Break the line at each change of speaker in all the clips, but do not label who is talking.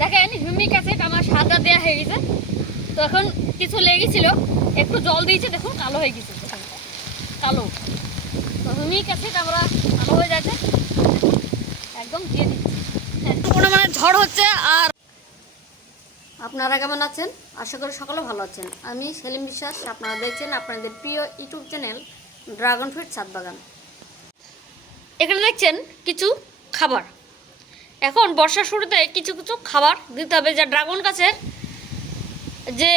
দেখেন humic acid আমার সাদা দেওয়া হয়ে গেছে। তো এখন কিছু লেগেছিল একটু জল দিয়েছে দেখুন কালো হয়ে গেছে। কালো। তো হিউমিক অ্যাসিড আমরা কালো হয়ে যাচ্ছে। একদম দিয়ে দিচ্ছি। হ্যাঁ, কোনো মানে ঝড় হচ্ছে আর আপনারা কেমন আছেন? আশা করি সকলে ভালো আছেন। আমি সেলিম বিশ্বাস আপনারা দেখছেন আপনাদের প্রিয় ইউটিউব চ্যানেল ড্রাগন ফ্রুট ছাদ বাগান। এখানে দেখছেন কিছু খাবার। এখন বর্ষার শুরুতে কিছু কিছু খাবার দিতে হবে। যা ড্রাগন গাছের যে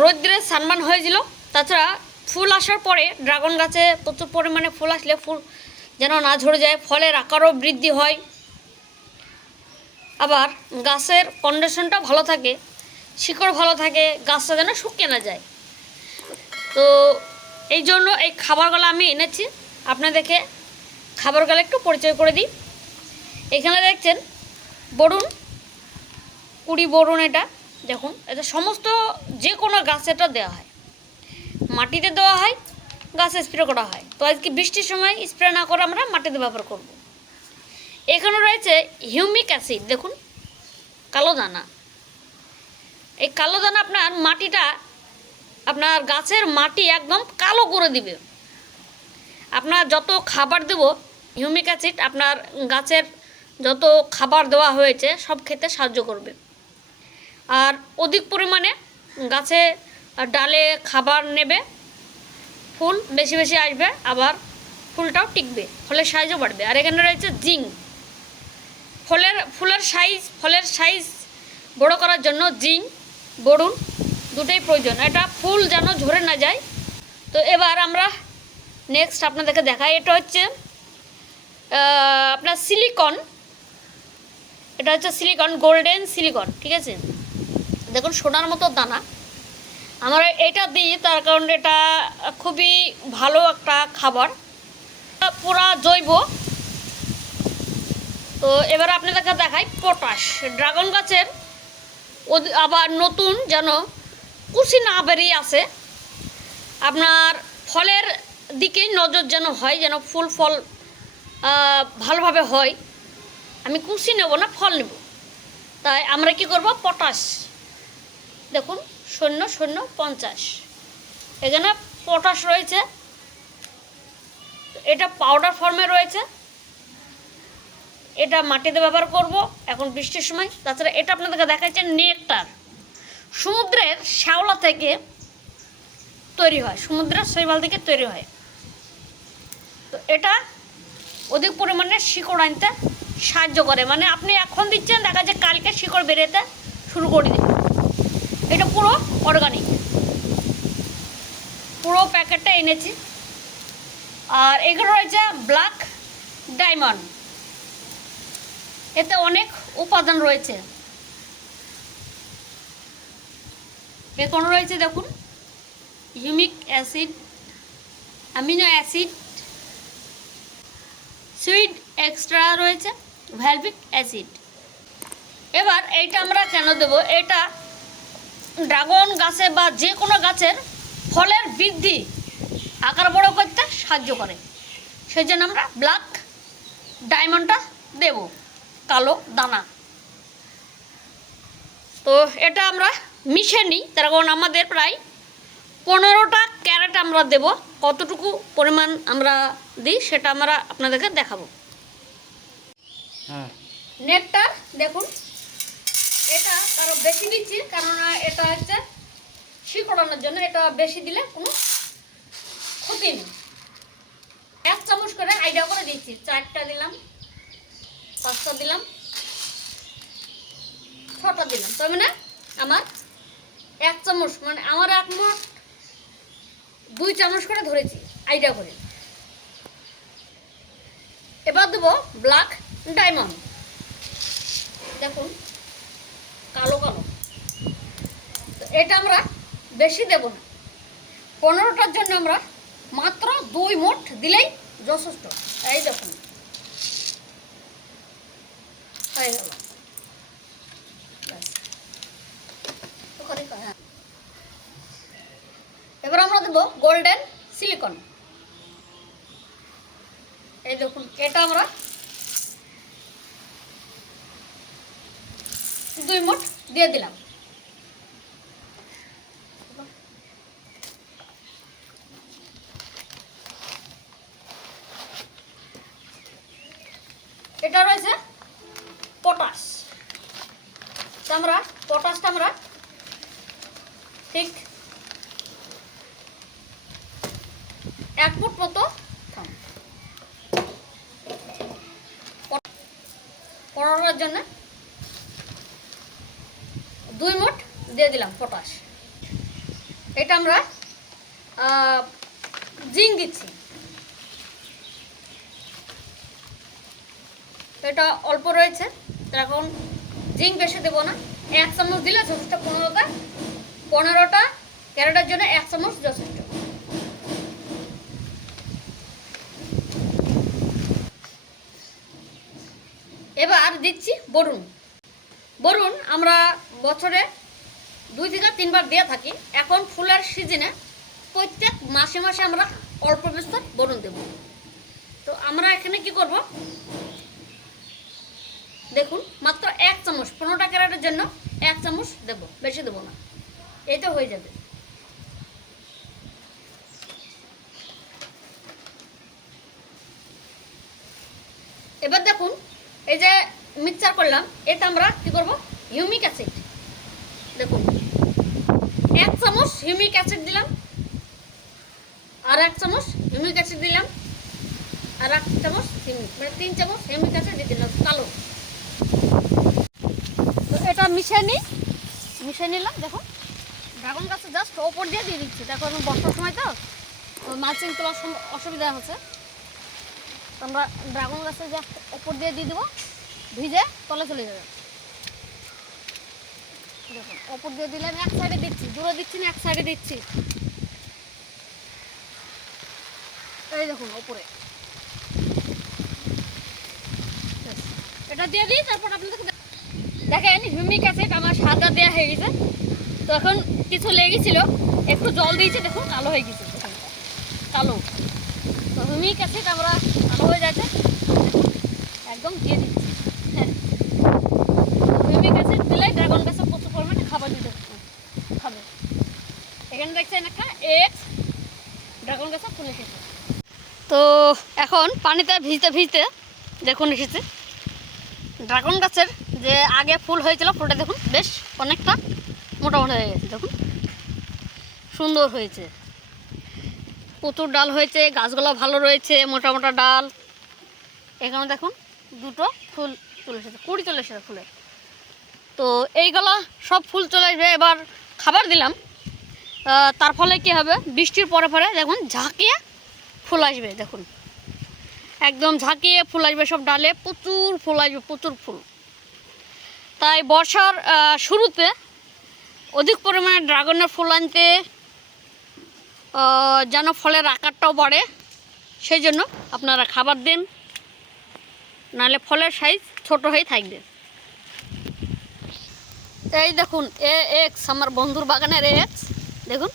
রৌদ্রে সানমান হয়েছিল, তাছাড়া ফুল আসার পরে ড্রাগন গাছে প্রচুর পরিমাণে ফুল আসলে ফুল যেন না ঝরে যায়, ফলের আকারও বৃদ্ধি হয়। আবার গাছের কন্ডিশনটা ভালো থাকে, শিকড় ভালো থাকে, গাছটা যেন শুকিয়ে না যায়। তো এই জন্য এই খাবারগুলো আমি এনেছি। আপনাদেরকে খাবারগুলো একটু পরিচয় করে দিই। এখানে দেখছেন, বরুণ, কুড়ি বরুণ এটা, দেখুন, এটা সমস্ত যে কোনো গাছ এটা দেওয়া হয়। মাটিতে দেওয়া হয়, গাছে স্প্রে করা হয়। তো আজকে বৃষ্টির সময় স্প্রে না করে আমরা মাটিতে ব্যবহার করব। এখানে রয়েছে হিউমিক অ্যাসিড দেখুন, কালো দানা। এই কালো দানা আপনার মাটিটা আপনার গাছের মাটি একদম কালো করে দিবে। আপনার যত খাবার দেব হিউমিক অ্যাসিড আপনার গাছের যত খাবার দেওয়া হয়েছে, সব খেতে সাহায্য করবে। আর অধিক পরিমাণে গাছে ডালে খাবার নেবে, ফুল বেশি বেশি আসবে, আবার ফুলটাও টিকবে, ফলের সাইজও বাড়বে। আর এখানে রয়েছে জিঙ্ক। ফলের, ফুলের সাইজ ফলের সাইজ বড় করার জন্য জিঙ্ক, বরুণ দুটোই প্রয়োজন। এটা ফুল যেন ঝরে না যায়। তো এবার আমরা নেক্সট আপনাদেরকে দেখাই। এটা হচ্ছে আপনার সিলিকন এটা হচ্ছে সিলিকন গোল্ডেন সিলিকন ঠিক আছে? দেখুন, সোনার মতো দানা। আমরা এটা দিই, তার কারণ এটা খুবই ভালো একটা খাবার। পুরা জৈব। তো এবার আপনাদেরকে দেখাই পটাশ ড্রাগন গাছের আবার নতুন যেন কুশি না বেরিয়ে আসে। আপনার ফলের দিকে নজর যেন হয়, যেন ফুল ফল ভালোভাবে হয়। আমি কুশি নেব না, ফল নেব। তাই আমরা কি করব? পটাশ। দেখুন, শূন্য শূন্য, পঞ্চাশ। এখানে পটাশ রয়েছে। এটা পাউডার ফর্মে রয়েছে। এটা মাটিতে ব্যবহার করব এখন বৃষ্টির সময়। তাছাড়া এটা আপনাদেরকে দেখাচ্ছে নেকটার সমুদ্রের শ্যাওলা থেকে তৈরি হয়। সমুদ্রের শৈবাল থেকে তৈরি হয়। তো এটা অধিক পরিমাণে শিকড় আনতে সাহায্য করে। মানে আপনি এখন দিচ্ছেন, দেখা যায় কালকে শিকড় বেরোতে শুরু করে দেবে এটা পুরো অর্গানিক পুরো প্যাকেটটা এনেছি। আর এগুলো রয়েছে ব্ল্যাক ডায়মন্ড এতে অনেক উপাদান রয়েছে। এখানে রয়েছে দেখুন। Humic acid amino acid sweet extra রয়েছে। ভ্যালভিক অ্যাসিড এবার এইটা আমরা কেন দেব? এটা ড্রাগন গাছে বা যে কোনো গাছের ফলের বৃদ্ধি আকার বড় করতে সাহায্য করে। সেই জন্য আমরা ব্ল্যাক ডায়মন্ডটা দেব, কালো দানা। তো এটা আমরা মিশে নিই, তার কারণ আমাদের প্রায় পনেরোটা ক্যারেট আমরা দেব। কতটুকু পরিমাণ আমরা দিই, সেটা আমরা আপনাদেরকে দেখাবো। নেটটা দেখুন। এটা কারও বেশি দিচ্ছি কেননা এটা হচ্ছে শিকড়ানোর জন্য, এটা বেশি দিলে কোনো ক্ষতি নেই। এক চামচ করে আইডিয়া করে দিচ্ছি, চারটা দিলাম, পাঁচটা দিলাম, ছটা দিলাম। তার মানে আমার এক চামচ মানে আমার এক মোট দুই চামচ করে ধরেছি, আইডিয়া করে। এবার দেবো ব্ল্যাক ডায়মন্ড। দেখুন, কালো কালো। তো এটা আমরা বেশি দেব না। পনেরোটার জন্য আমরা মাত্র দুই মুঠ দিলেই যথেষ্ট। এই দেখুন। হয়ে গেল। হ্যাঁ। এবার আমরা দেবো গোল্ডেন সিলিকন। এই দেখুন, এটা আমরা দুই মুঠ দিয়ে দিলাম। এটা রয়েছে পটাশ। আমরা পটাশটা আমরা ঠিক। এক ফুট মতো। পড়ানোর জন্য দুই মুঠ দিয়ে দিলাম পটাশ। এটা আমরা জিঙ্ক দিচ্ছি। এটা অল্প রয়েছে এখন জিঙ্ক বেশি দেবো না। এক চামচ দিলে যথেষ্ট পনেরোটা পনেরোটা ক্যারেটের জন্য এক চামচ যথেষ্ট। এবার দিচ্ছি বরুণ। বরুণ, আমরা বছরে দুই থেকে তিনবার দিয়ে থাকি। এখন ফুলের সিজনে প্রত্যেক মাসে মাসে আমরা অল্প বিস্তর বরুন দেব। তো আমরা এখানে কি করব? দেখুন, মাত্র এক চামচ, পনেরোটা ক্যারেটের জন্য এক চামচ দেব, বেশি দেবো না। এইটা হয়ে যাবে। এবার দেখুন, এই যে মিক্সচার করলাম, এটা আমরা কি করব? হিউমিক অ্যাসিড দেখুন, এক চামচ হিউমিক অ্যাসিড দিলাম, আর এক চামচ হিউমিক অ্যাসিড দিলাম, আর এক চামচ হিউমিক মানে তিন চামচ হিউমিক অ্যাসিড দিয়ে দিলাম, কালো। তো এটা মিশিয়ে নিই, মিশিয়ে নিলাম দেখুন ড্রাগন গাছে জাস্ট ওপর দিয়ে দিয়ে দিচ্ছি, দেখো এখন বর্ষার সময় তো তো মালচিং তোলার অসুবিধা হচ্ছে। আমরা ড্রাগন গাছে জাস্ট ওপর দিয়ে দিয়ে দেবো। ভিজে তলে চলে যাবে। দেখুন, ওপর দিয়ে দিলাম এক সাইডে দিচ্ছি, দূরে দিচ্ছি না, এক সাইডে দিচ্ছি। এই দেখুন, ওপরে। এটা দিয়ে দিই, তারপর আপনাদের দেখেন, হিউমিক অ্যাসিড আমার সাদা দেওয়া হয়ে গেছে। তো এখন কিছু লেগেছিল, একটু জল দিয়েছে, দেখুন, কালো হয়ে গেছে। কালো। তো হিউমিক অ্যাসিড আমরা কালো হয়ে যাচ্ছে একদম দিয়ে দিচ্ছি হ্যাঁ হিউমিক অ্যাসিড দিলে ড্রাগন গাছে প্রচুর পরিমাণে খাবার দিতে খাবে এখানে দেখছেন একটা এক্স ড্রাগন গাছে ফুল এসেছে তো এখন পানিতে ভিজতে ভিজতে দেখুন এসেছে। ড্রাগন গাছের যে আগে ফুল হয়েছিল, ফুলটা দেখুন, বেশ অনেকটা মোটামুটি হয়ে গেছে, দেখুন। সুন্দর হয়েছে। প্রচুর ডাল হয়েছে, গাছগুলো ভালো রয়েছে মোটা মোটা ডাল। এখানে দেখুন, দুটো ফুল চলে এসেছে, কুড়ি চলে এসেছে ফুলের তো এইগুলো সব ফুল চলে আসবে, এবার খাবার দিলাম। তার ফলে কি হবে, বৃষ্টির পরে পরে দেখুন, ঝাঁকিয়ে ফুল আসবে, দেখুন। একদম ঝাঁকিয়ে ফুল আসবে সব ডালে, প্রচুর ফুল আসবে, প্রচুর ফুল। তাই বর্ষার শুরুতে অধিক পরিমাণে ড্রাগনের ফুল আনতে যেন ফলের আকারটাও বাড়ে, সেই জন্য আপনারা খাবার দিন, নাহলে ফলের সাইজ ছোট হয়ে থাকবে। এই দেখুন এ এক্স আমার বন্ধুর বাগানের এক্স দেখুন।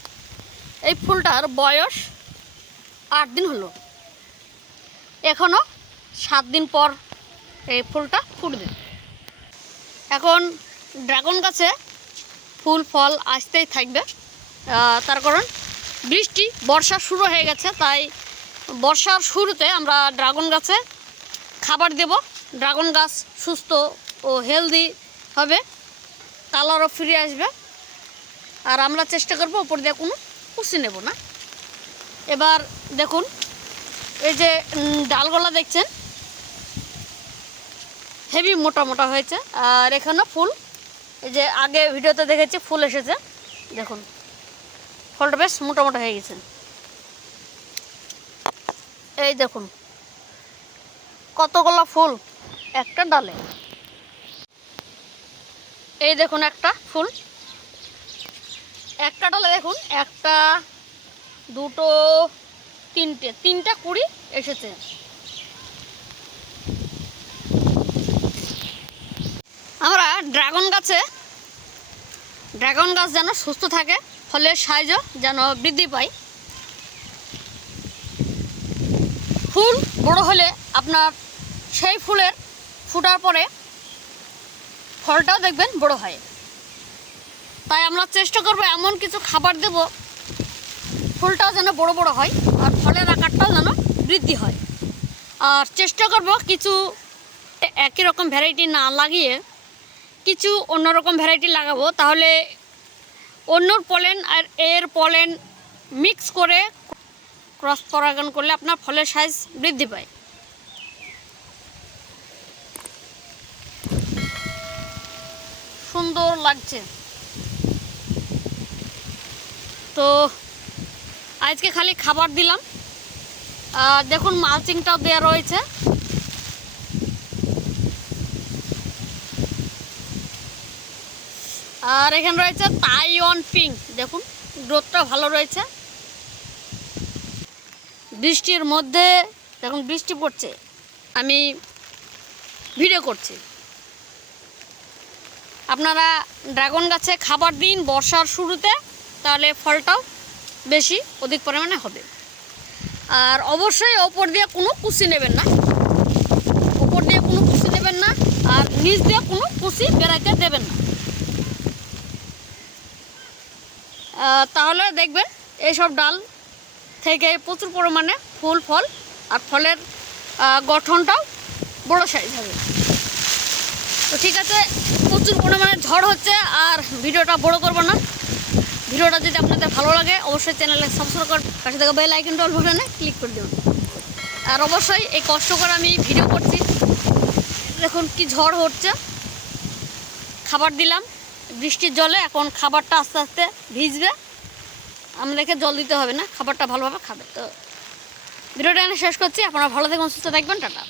এই ফুলটার বয়স আট দিন হলো। এখনও সাত দিন পর এই ফুলটা ফুটবে। এখন ড্রাগন গাছে ফুল, ফল আসতেই থাকবে। তার কারণ বৃষ্টি, বর্ষা শুরু হয়ে গেছে, তাই বর্ষার শুরুতে আমরা ড্রাগন গাছে খাবার দেব। ড্রাগন গাছ সুস্থ ও হেলদি হবে, কালারও ফিরে আসবে। আর আমরা চেষ্টা করব, ওপর দিয়ে কোনো কুচি নেব না। এবার দেখুন, এই যে ডালগুলা দেখছেন? হেভি মোটা মোটা হয়েছে। আর এখানেও ফুল, এই যে আগে ভিডিওতে দেখেছি, ফুল এসেছে। দেখুন, ফলটা বেশ মোটা মোটা হয়ে গেছে। এই দেখুন, কতগুলো ফুল, একটা ডালে। এই দেখুন একটা ফুল। একটা ডালে দেখুন, একটা দুটো, তিনটে, তিনটা কুড়ি এসেছে। আমরা ড্রাগন গাছে, ড্রাগন গাছ যেন সুস্থ থাকে, ফলের সাইজও যেন বৃদ্ধি পায়। ফুল বড় হলে আপনার সেই ফুলের ফুটার পরে ফলটাও দেখবেন বড় হয়। তাই আমরা চেষ্টা করব এমন কিছু খাবার দেব ফুলটাও যেন বড় বড় হয় আর ফলের আকারটাও যেন বৃদ্ধি হয়। আর চেষ্টা করব কিছু একই রকম ভ্যারাইটি না লাগিয়ে কিছু অন্যরকম ভ্যারাইটি লাগাবো। তাহলে অন্যর পলেন আর এর পলেন মিক্স করে ক্রস পরাগণ করলে আপনার ফলের সাইজ বৃদ্ধি পায়। সুন্দর লাগছে। তো আজকে খালি খাবার দিলাম। দেখুন মালচিংটাও দেওয়া রয়েছে। আর এখানে রয়েছে তাইওয়ান পিঙ্ক দেখুন গ্রোথটা ভালো রয়েছে। বৃষ্টির মধ্যে, দেখুন, বৃষ্টি পড়ছে। আমি ভিডিও করছি। আপনারা ড্রাগন গাছে খাবার দিন বর্ষার শুরুতে, তাহলে ফলটাও বেশি, অধিক পরিমাণে হবে। আর অবশ্যই ওপর দিয়ে কোনো কুচি নেবেন না। ওপর দিয়ে কোনো কুচি নেবেন না, আর নিচ দিয়ে কোনো কুচি বেড়াইতে দেবেন না। তাহলে দেখবেন এইসব ডাল থেকে প্রচুর পরিমাণে ফুল, ফল, আর ফলের গঠনটাও বড় সাইজ হবে। তো ঠিক আছে, প্রচুর পরিমাণে ঝড় হচ্ছে, আর ভিডিওটা বড় করব না। ভিডিওটা যদি আপনাদের ভালো লাগে, অবশ্যই চ্যানেলে সাবস্ক্রাইব করে পাশে থাকা বেল আইকনটা অল বাটনে ক্লিক করে দেবেন। আর অবশ্যই এই কষ্ট করে আমি ভিডিও করছি। দেখুন কি ঝড় হচ্ছে। খাবার দিলাম, বৃষ্টির জলে, এখন খাবারটা আস্তে আস্তে ভিজবে। আমাদেরকে জল দিতে হবে না, খাবারটা ভালোভাবে খাবে। তো ভিডিওটা এখানে শেষ করছি। আপনারা ভালো থাকবেন, সুস্থ থাকবেন, টাটা।